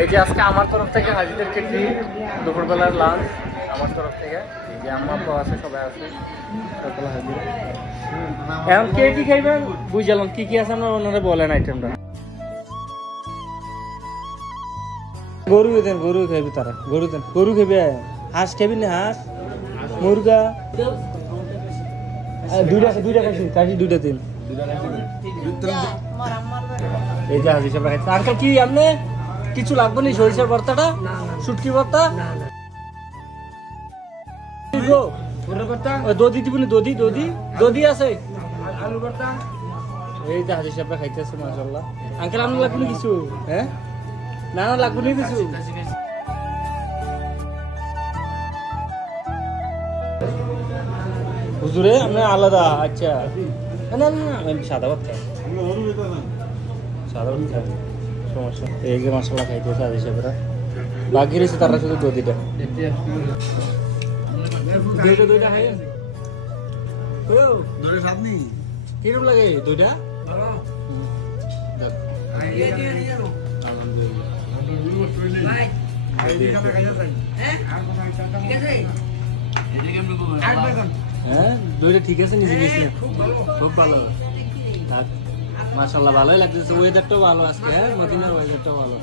এই যে আজকে আমার তরফ থেকে হাজিদেরকে ট্রিট, দুপুরবেলার লাঞ্চ আমার তরফ থেকে। এই যে আম্মা আপা আছে, সবাই আছে, সকালে হাজির। এখন কে কি খাইবেন বুঝলাম, কি কি আছে আপনার ওনারা বলেন আইটেমটা। গরু দেন, গরু খাইবে তারা, গরু দেন, গরু খাইবে। হাঁস খাইবি না? হাঁস, মুরগা দুইটা খাইছি, খাইছি দুইটা তিন। এই যে হাজির সাহেব খাইছে। আঙ্কেল কি আপনি কিছু লাগবে না? সরিষার ভর্তাটা, শুটকি ভর্তা, দধি দিবি না? দধি দধি দধি আছে, আলু ভর্তা। এই যে হাজির সাহেব খাইতেছে মাশাআল্লাহ। আঙ্কেল আপনার লাগবে না কিছু? হ্যাঁ না না লাগবে না কিছু। হুজুরে আপনি আলাদা? আচ্ছা না না আমি সাদা ভাত খাই, সাদা ভাত খাই, সমস্যা। এই যে মশলা খাইতেছে হাজির সাহেবরা, বাকি রয়েছে তারা শুধু দধিটা। দুইটা খাই কিরম লাগে দুইটা? হ্যাঁ দুইটা ঠিক আছে, নিজে নিস খুব ভালো, মাশাআল্লাহ ভালোই লাগতেছে। ওয়েদারটাও ভালো আজকে, হ্যাঁ মদিনার ওয়েদারটাও ভালো।